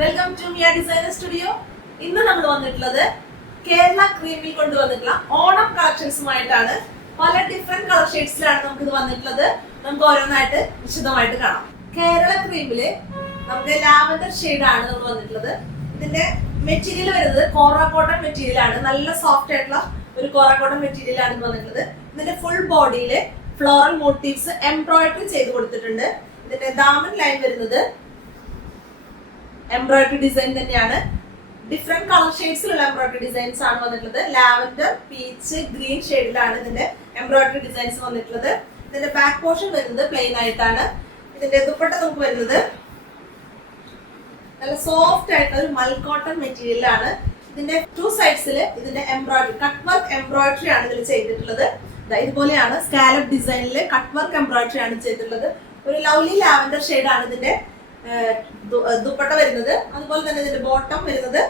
Welcome to Mia designer studio. ഇന്ന് നമ്മൾ വന്നിട്ടുള്ളത് കേരള ക്രീമിൽ കൊണ്ടുവന്നിട്ടുള്ള ഓണം കളക്ഷൻസുമായിട്ടാണ്. പല ഡിഫറെന്റ് കളർ ഷെയ്ഡ്സിലാണ് നമുക്ക് ഇത് വന്നിട്ടുള്ളത്. നമുക്ക് ഓരോന്നായിട്ട് വിശദമായിട്ട് കാണാം. കേരള ക്രീമില് നമുക്ക് ലാവൻഡർ ഷെയ്ഡാണ് നമ്മൾ വന്നിട്ടുള്ളത്. ഇതിന്റെ മെറ്റീരിയൽ വരുന്നത് കോറ കോട്ടൺ മെറ്റീരിയൽ ആണ്. നല്ല സോഫ്റ്റ് ആയിട്ടുള്ള ഒരു കോറ കോട്ടൺ മെറ്റീരിയൽ ആണ് വന്നിട്ടുള്ളത്. ഇതിന്റെ ഫുൾ ബോഡിയില് ഫ്ലോറൽ മോട്ടീവ്സ് എംബ്രോയിഡറി ചെയ്ത് കൊടുത്തിട്ടുണ്ട്. ഇതിന്റെ ദാമൻ ലൈൻ വരുന്നത് എംബ്രോയിഡറി ഡിസൈൻ തന്നെയാണ്. ഡിഫറെന്റ് കളർ ഷെയ്ഡ്സിലുള്ള എംബ്രോയിഡറി ഡിസൈൻസ് ആണ് വന്നിട്ടുള്ളത്. ലാവൻഡർ, പീച്ച്, ഗ്രീൻ ഷെയ്ഡിലാണ് ഇതിന്റെ എംബ്രോയിഡറി ഡിസൈൻസ് വന്നിട്ടുള്ളത്. ഇതിന്റെ ബാക്ക് പോർഷൻ വരുന്നത് പ്ലെയിൻ ആയിട്ടാണ്. ഇതിന്റെ ദുപ്പട്ട നമുക്ക് വരുന്നത് നല്ല സോഫ്റ്റ് ആയിട്ടുള്ള ഒരു മൽ കോട്ടൺ മെറ്റീരിയലാണ്. ഇതിന്റെ ടു സൈഡ്സിൽ ഇതിന്റെ എംബ്രോയിഡറി കട്ട് വർക്ക് എംബ്രോയിഡറി ആണ് ഇതിൽ ചെയ്തിട്ടുള്ളത്. ഇതുപോലെയാണ് സ്കാലപ്പ് ഡിസൈനിൽ കട്ട് വർക്ക് എംബ്രോയിഡറി ആണ് ചെയ്തിട്ടുള്ളത്. ഒരു ലവ്ലി ലാവൻഡർ ഷെയ്ഡ് ആണ് ഇതിന്റെ ദുപ്പട്ട വരുന്നത്. അതുപോലെ തന്നെ ഇതിന്റെ ബോട്ടം വരുന്നത്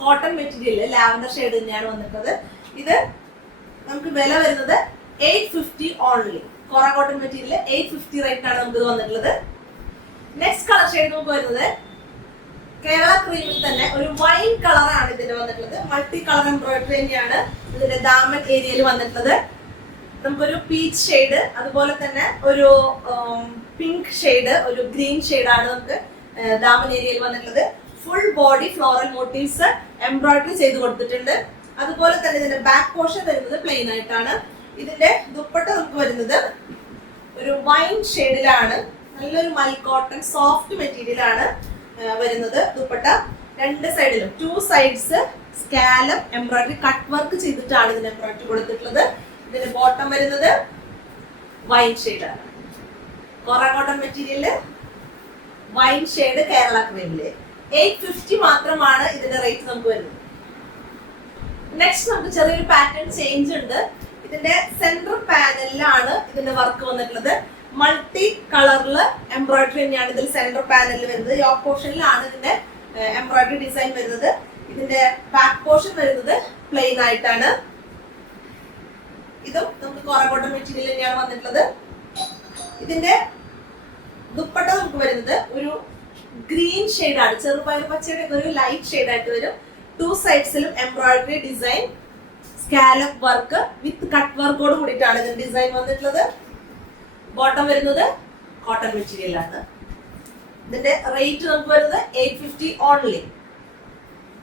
കോട്ടൺ മെറ്റീരിയൽ ലാവൻഡർ ഷെയ്ഡ് തന്നെയാണ് വന്നിട്ടുള്ളത്. ഇത് നമുക്ക് വില വരുന്നത് 850 ഓൺലി. കോറ കോട്ടൺ മെറ്റീരിയൽ 850 റേറ്റ് ആണ് നമുക്ക് ഇത് വന്നിട്ടുള്ളത്. നെക്സ്റ്റ് കളർ ഷെയ്ഡ് നമുക്ക് വരുന്നത് കേരള ക്രീമിൽ തന്നെ ഒരു വൈൻ കളറാണ് ഇതിന്റെ വന്നിട്ടുള്ളത്. മൾട്ടി കളർ എംബ്രോയിഡറി തന്നെയാണ് ഇതിന്റെ ദാമൻ ഏരിയയിൽ വന്നിട്ടുള്ളത്. നമുക്കൊരു പീച്ച് ഷെയ്ഡ്, അതുപോലെ തന്നെ ഒരു പിങ്ക് ഷെയ്ഡ്, ഒരു ഗ്രീൻ ഷെയ്ഡാണ് നമുക്ക് ദാമൻ ഏരിയയിൽ വന്നിട്ടുള്ളത്. Full body floral motifs embroidery ചെയ്ത് കൊടുത്തിട്ടുണ്ട്. അതുപോലെ തന്നെ ഇതിന്റെ ബാക്ക് പോർഷൻ വരുന്നത് പ്ലെയിൻ ആയിട്ടാണ്. ഇതിന്റെ ദുപ്പട്ട നമുക്ക് വരുന്നത് ഒരു വൈൻ ഷെയ്ഡിലാണ്. നല്ലൊരു മൽ കോട്ടൺ സോഫ്റ്റ് മെറ്റീരിയൽ ആണ് വരുന്നത്. ദുപ്പട്ട രണ്ട് സൈഡിലും two sides scallop embroidery cut work ചെയ്തിട്ടാണ് ഇതിന് എംബ്രോയിഡറി കൊടുത്തിട്ടുള്ളത്. ഇതിന്റെ ബോട്ടം വരുന്നത് വൈൻ ഷെയ്ഡാണ്. Kora cotton material wine shade Kerala ക്രീമില് 850 മാത്രമാണ് ഇതിന്റെ റേറ്റ് നമുക്ക് വരുന്നത്. നെക്സ്റ്റ് നമുക്ക് ചെറിയൊരു പാറ്റേൺ ചേഞ്ച് ഉണ്ട്. ഇതിന്റെ സെൻട്രൽ പാനലിലാണ് ഇതിന്റെ വർക്ക് വന്നിട്ടുള്ളത്. മൾട്ടി കളറില് എംബ്രോയിഡറി തന്നെയാണ് ഇതിൽ സെൻട്രൽ പാനലിൽ വരുന്നത്. യോക്ക് പോർഷനിലാണ് ഇതിന്റെ എംബ്രോയിഡറി ഡിസൈൻ വരുന്നത്. ഇതിന്റെ ബാക്ക് പോർഷൻ വരുന്നത് പ്ലെയിൻ ആയിട്ടാണ്. ഇതും നമുക്ക് കോറ കോട്ടൺ മെറ്റീരിയൽ തന്നെയാണ് വന്നിട്ടുള്ളത്. ഇതിന്റെ ദുപ്പട്ട നമുക്ക് വരുന്നത് ഒരു ഗ്രീൻ ഷെയ്ഡാണ്. ചെറുപയർ പച്ചയുടെ ഒരു ലൈറ്റ് ഷെയ്ഡ് ആയിട്ട് വരും. ടു സൈഡ്സിലും embroidery design scallop work with cut വർക്കോട് കൂടിയിട്ടാണ് ഇതിന്റെ ഡിസൈൻ വന്നിട്ടുള്ളത്. ബോട്ടം വരുന്നത് കോട്ടൺ മെറ്റീരിയൽ ആണ്. ഇതിന്റെ റേറ്റ് നമുക്ക് വരുന്നത് 850 ഓൺലി.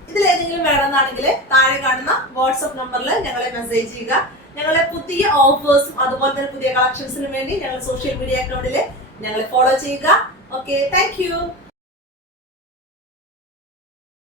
ഇതിലേതെങ്കിലും വേണമെന്നാണെങ്കിൽ താഴെ കാണുന്ന വാട്സ്ആപ്പ് നമ്പറിൽ ഞങ്ങളെ മെസ്സേജ് ചെയ്യുക. ഞങ്ങളെ പുതിയ ഓഫേഴ്സും അതുപോലെ തന്നെ പുതിയ കളക്ഷൻസിനും വേണ്ടി ഞങ്ങൾ സോഷ്യൽ മീഡിയ അക്കൗണ്ടിൽ ഞങ്ങളെ ഫോളോ ചെയ്യുക. Okay, thank you.